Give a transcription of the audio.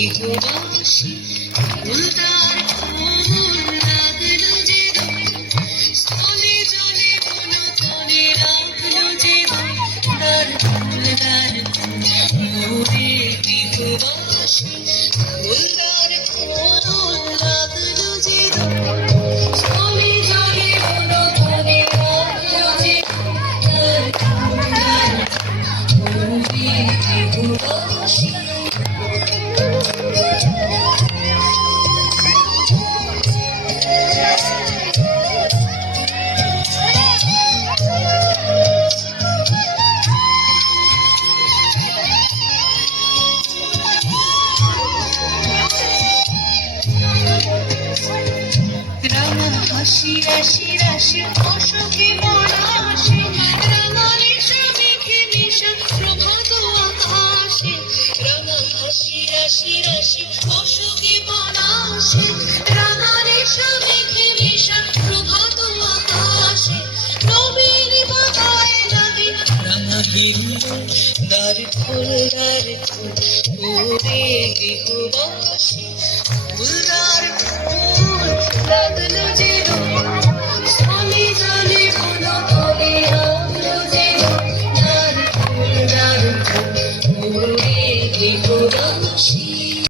গৃহবাসী ফুলদার কোমল লাগলো যে স্থলে জলে বনতলে রাখলো যে তার ফুলদার মোরে গৃহবাসী ফুলদার কোমল লাগলো যে স্থলে জলে বনতলে রাখলো যে তার ফুলদার মোরে গৃহবাসী রাঙা হাসি রাশি রাশি অশোকে মরাশে রাঙা নেশা মেঘে নেশা প্রভাত আকাশে রাঙা হাসি রাশি রাশি অশোকে মরাশে রাঙা নেশা মেঘে নেশা প্রভাত আকাশে নবীন বাগায় লাগে রাঙা হিন্দু দ্বার খোল ওরে গৃহবাসী ফুলদার ফুল লাগলো যে